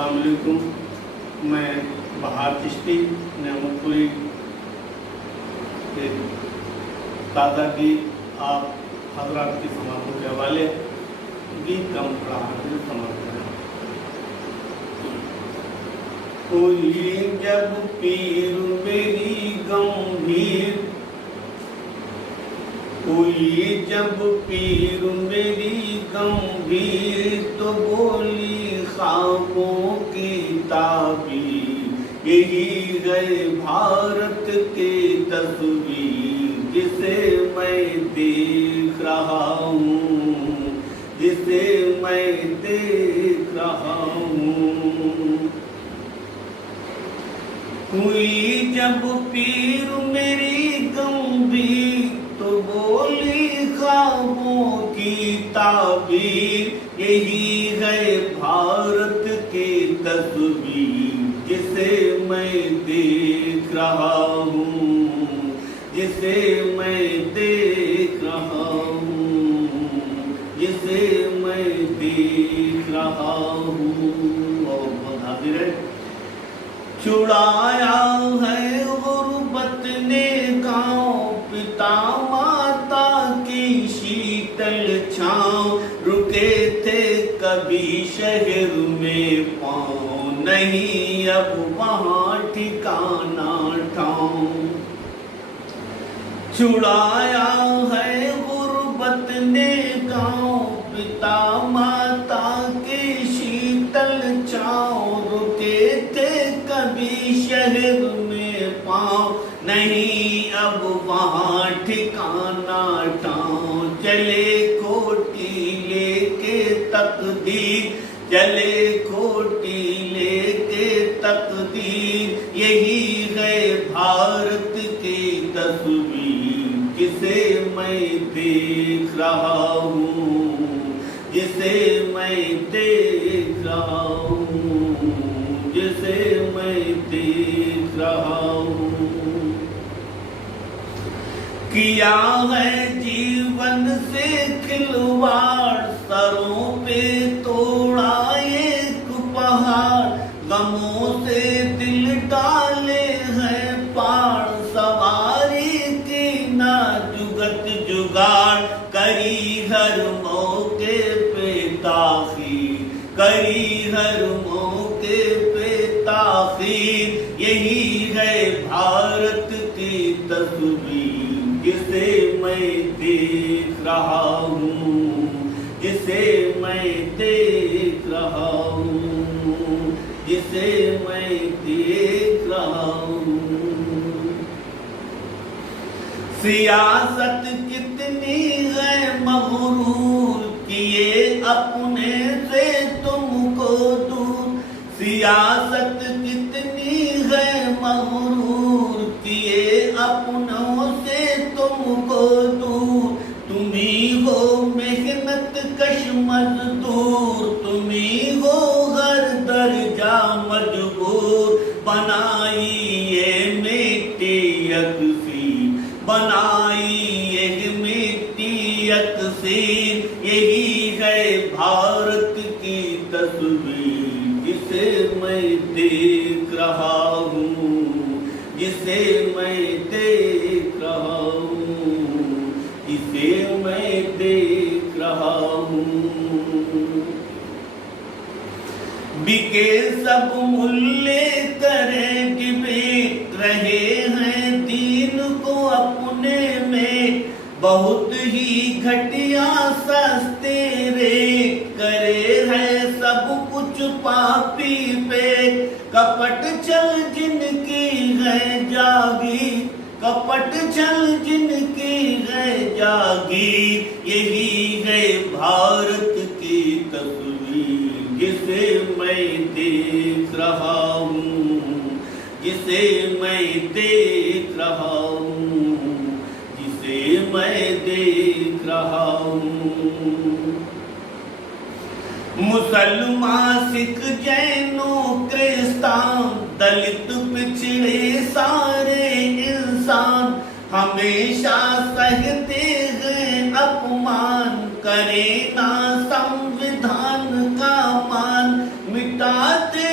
अस्सलाम वालेकुम। मैं बहार चिश्ती नेमतपुरी के दादा की आप हजरात की समातों के हवाले गीत का मुखड़ा समर्थ करें। हुई जब पीर मेरी गंभीर, हुई जब पीर मेरी गंभीर, तो बोली ख्वाबों की ताबीर। यही गए भारत के तस्वीर, जिसे मैं देख रहा हूँ, जिसे मैं देख रहा हूँ। हुई जब पीर मेरी गंभीर, तो बोली ख्वाबों की ताबीर। यही है भारत की तस्वीर, जिसे मैं देख रहा हूँ, जिसे मैं देख रहा हूँ, जिसे मैं देख रहा हूँ। और बहुत हाजिर है। छुड़ाया है गुर्बत ने गाँव, पिता माता की शीतल छाँव। रुके थे कभी शहर में पाँव, नहीं अब वहाँ ठिकाना ठाँव। छुड़ाया है गुर्बत ने गाँव, पिता माता की शीतल छाँव। रुके थे कभी शहर में पाँव, नहीं अब वहाँ ठिकाना ठाँव। चले कोटी लेके तकदीर, चले कोटी लेके तकदीर। यही है भारत की तस्वीर, जिसे मैं देख रहा हूँ, जिसे मैं देख रहा हूँ, जिसे मैं देख रहा हूँ। किया है जीवन से खिलवाड़, सरों पे तोड़ा एक पहाड़। गमों से दिल डाले हैं पार, सवारी की ना जुगत जुगाड़। करी हर मौके पे ताखीर, करी हर मौके पे ताखीर। यही है भारत की तस्वीर, जिसे मैं देख रहा हूँ, जिसे मैं देख रहा हूँ, जिसे मैं देख रहा हूँ। सियासत कितनी है मगरूर, किए अपने से तुमको दूर। सियासत कितनी है मगरूर, किए अपनों से तुमको दूर। तुम्ही हो मेहनत कश मजदूर, तुम्ही हो हर दर्जा मजबूर। बनाई ये मिट्टी यकसीर, बनाई ये मिट्टी यकसीर। यही है भारत की तस्वीर, जिसे मैं देख रहा हूँ, जिसे मैं देख रहा हूँ, जिसे मैं देख रहा हूँ। बिके सब मुल्ले करें डिबेट, रहे हैं दीन को अपने में। बहुत ही घटिया सस्ते रेट, करे है सब कुछ पापी पे। कपट चल जिनकी है जागी, कपट चल जिनकी है जागी। यही है भारत की तस्वीर, जिसे मैं देख रहा हूँ, जिसे मैं देख रहा हूँ, जिसे मैं देख रहा हूँ। मुसलमान सिख जैनों क्रिस्तान, दलित पिछड़े सारे इंसान। हमेशा सहते हैं अपमान, करे ना संविधान का मान। मिटाते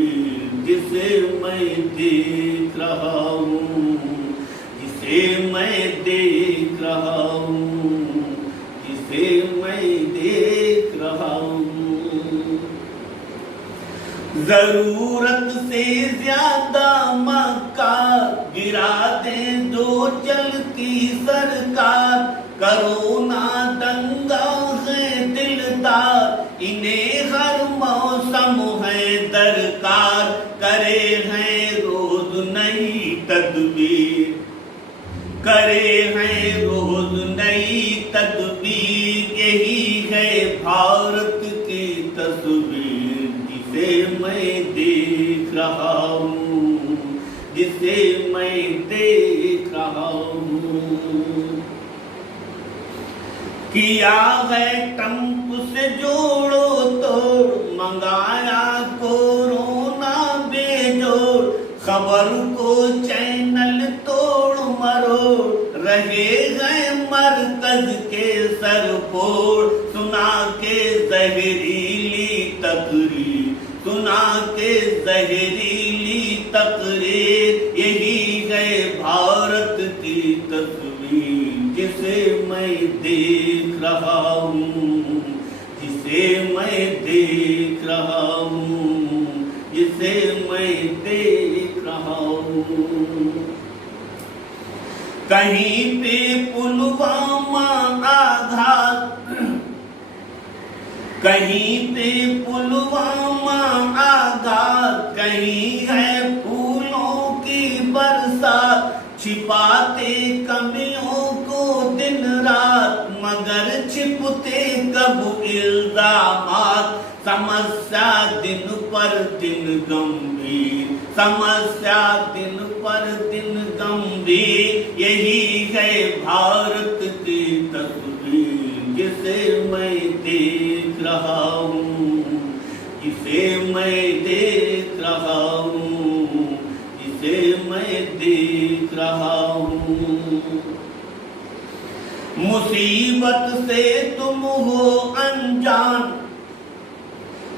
तस्वीर जिसे मैं देख रहा हूँ, जिसे मैं देख रहा हूँ, जिसे मैं देख रहा हूँ। जरूरत से ज्यादा मक्का गिरा दे जो चलती सरकार, करो ना दंगा है दिलदार, इन्हें हर मौसम है दरकार, करे हैं रोज नई तदबीर, करे हैं रोज नई तदबीर, यही है भारत की तस्वीर जिसे मैं देख रहा हूँ, जिसे मैं देख रहा हूँ। किया है टंप से जोड़ो तोड़, मंगाया कोरोना बेजोड़, खबर को चैनल तोड़ मरोड़, रहे हैं मरकज के सरपोड़, सुना के जहरीली तकरीर, सुना के जहरीली तकरीर, यही है भारत की तस्वीर जिसे मैं देख रहा हूँ, जिसे मैं देख रहा हूँ, जिसे मैं देख रहा हूँ। कहीं पे पुलवामा आघात, कहीं पे पुलवामा आघात, कहीं है फूलों की बरसात, छिपाते कमियों को दिन रात, मगर छिपते कब इल्जामात, समस्या दिन पर दिन गंभीर, समस्या दिन पर दिन गंभीर, यही है भारत की तस्वीर जिसे मैं देख रहा हूँ, जिसे मैं देख रहा हूँ, जिसे मैं देख रहा हूँ। मुसीबत से तुम हो अनजान,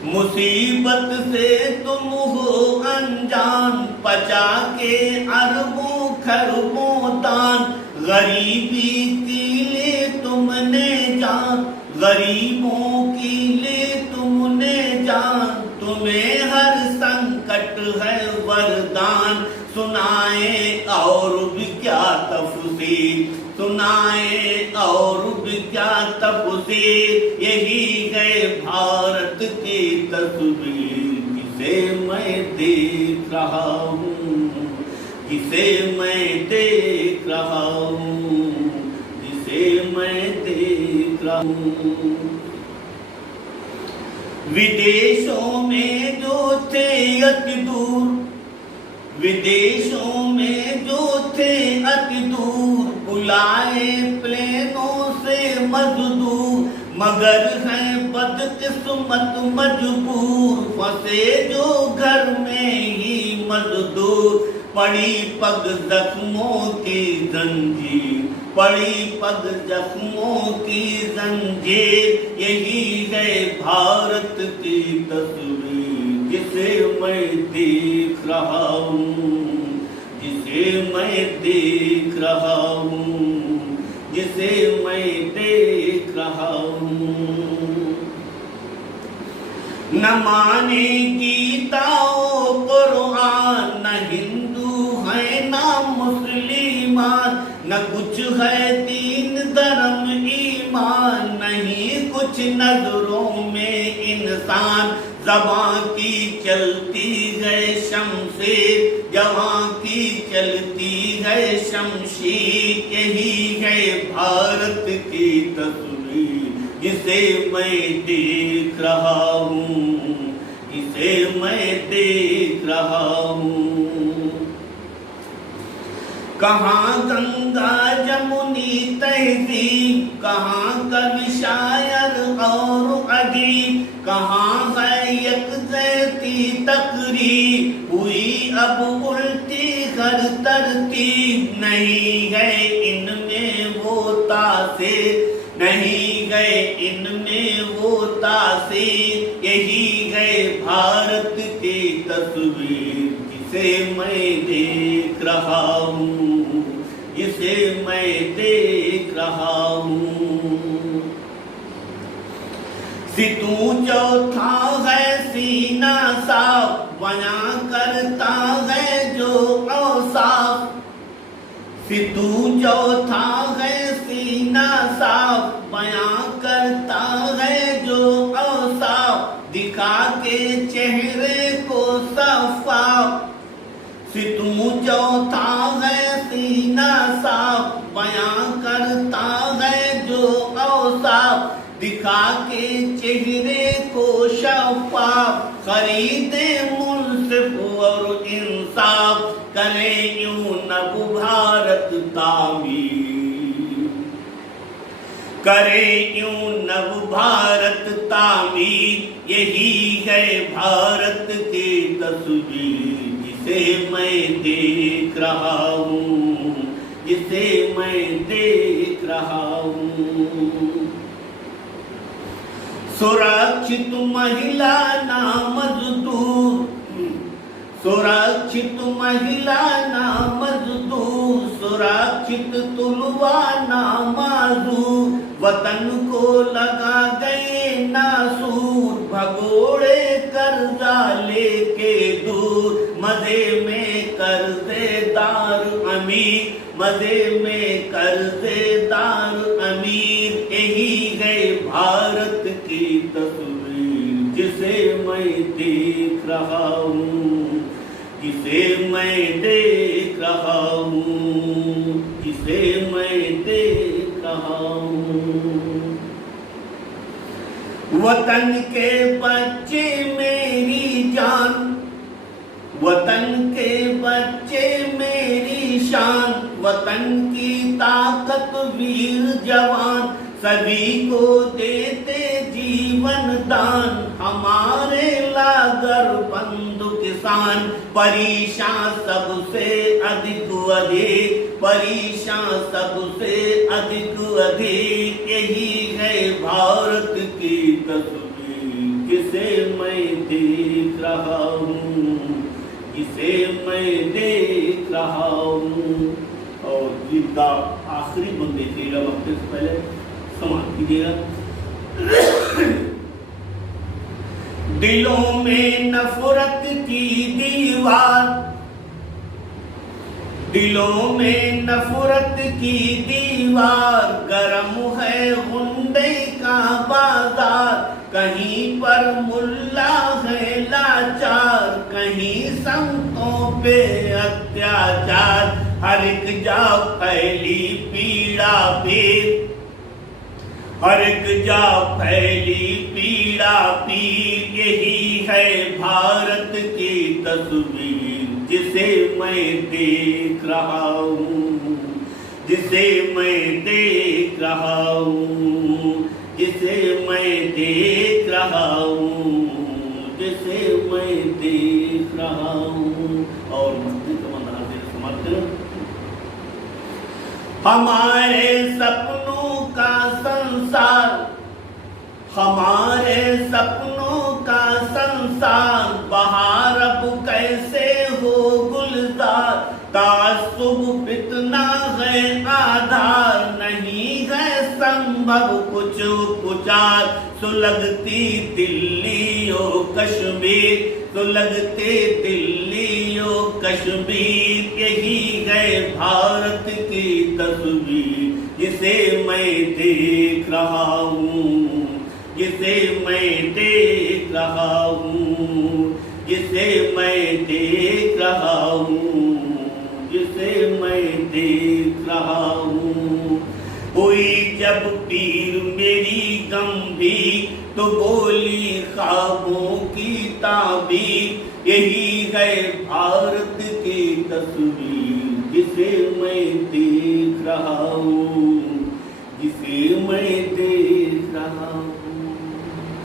मुसीबत से तुम हो अनजान, पचा के अरबों खरबों दान, गरीबी की ले तुमने जान, गरीबों की ले तुमने जान, तुम्हें हर संकट है वरदान, सुनाए और भी क्या तफसीर, सुनाए और भी क्या तफसीर, यही है भारत की तस्वीर जिसे मैं देख रहा हूँ, जिसे मैं देख रहा हूँ, जिसे मैं देख रहा हूँ। विदेशों में जो थे अति दूर, विदेशों में जो थे अति दूर, बुलाए प्लेनों से मजदूर, मगर हैं बदकिस्मत मजबूर, फंसे जो घर में ही मजदूर, पड़ी पग जख्मों की जंजीर, पड़ी पग जख्मों की जंजीर, यही है भारत की तस्वीर जिसे मैं देख रहा हूँ, जिसे मैं देख रहा हूँ, जिसे मैं देख रहा हूँ। न माने गीता ओ कुरान, न हिंदू है न मुस्लिमान, न कुछ है दीन धर्म ईमान, नहीं कुछ नजरों में इंसान, ज़बां की चलती है शमशीर, जवां की चलती है शमशीर, यही है भारत की तस्वीर जिसे मैं देख रहा हूँ, जिसे मैं देख रहा हूँ। कहाँ गंगा जमुनी तहजीब, कहाँ कवि शायर और अदीब, कहाँ है यकजहती तकरीर, हुई अब उल्टी हर तरतीब, नहीं है इनमें वो तासीर, नहीं गए इनमें वो तासीर, यही है भारत की तस्वीर तस्वीर जिसे मैं देख रहा हूँ, जिसे मैं देख रहा हूँ। सितू चौथा है सीना साफ, बयां करता है जो औसाफ। सितू चौथा है सीना साफ, बयां करता है जो औसाफ, दिखा के चेहरे को साफ। सितू चौथा है सीना साफ, बयां करता है जो औसाफ, दिखा के चेहरे को शफाफ। खरीदे मुंसिफ और इंसाफ, करे यूं नव भारत तामीर, करे यूं नव भारत तामीर। यही है भारत की तस्वीर जिसे मैं देख रहा हूँ, जिसे मैं देख रहा हूँ। सुरक्षित महिला ना मजदूर, सुरक्षित महिला ना मजदूर, सुरक्षित तुलवा ना माजूर। वतन को लगा गए नासूर, भगोड़े कर्जा लेके दूर। मजे में कर्जेदार अमीर, मजे में कर्जेदार अमीर। यही है भारत की तस्वीर जिसे मैं देख रहा हूँ, जिसे मैं देख रहा हूँ, जिसे मैं देख रहा हूँ। वतन के बच्चे मेरी जान, वतन के बच्चे मेरी शान। वतन की ताकत वीर जवान, सभी को देते जीवन दान। हमारे लागर बंधु किसान, परेशान सबसे अधिक अधिक, परेशान सबसे अधिक अधिक। यही है भारत की तस्वीर जिसे मैं देख रहा हूँ, जिसे मैं देख रहा हूँ। और गीत का आखिरी बंद देखिएगा, वक्त से पहले समाप्त कीजिएगा। दिलों में नफरत की दीवार, दिलों में नफरत की दीवार। गरम है गुंडे का बाजार, कहीं पर मुल्ला है लाचार, कहीं संतों पे अत्याचार। हर एक जा फैली पीड़ा पीर, हर एक जा फैली पीड़ा पीर। यही है भारत की तस्वीर जिसे मैं देख रहा हूँ, जिसे मैं देख रहा हूँ, जिसे मैं देख रहा हूँ, जिसे मैं देख रहा हूँ। और मस्ती का मंदार से समाप्त करें। हमारे सपनों का संसार, हमारे सपनों का संसार। बहार अब कैसे हो गुलजार, तासुब इतना है आधार। नहीं है संभव कुछ पुचार, सुलगती दिल्ली ओ कश्मीर, सुलगते दिल्ली ओ कश्मीर। यही है भारत की तस्वीर जिसे मैं देख रहा हूँ, जिसे मैं देख रहा हूँ, जिसे मैं देख रहा हूँ, जिसे मैं देख रहा हूँ। हुई जब पीर मेरी गंभीर, तो बोली ख्वाबों की ताबीर। यही है भारत की तस्वीर जिसे मैं देख रहा हूँ, जिसे मैं देख रहा हूँ।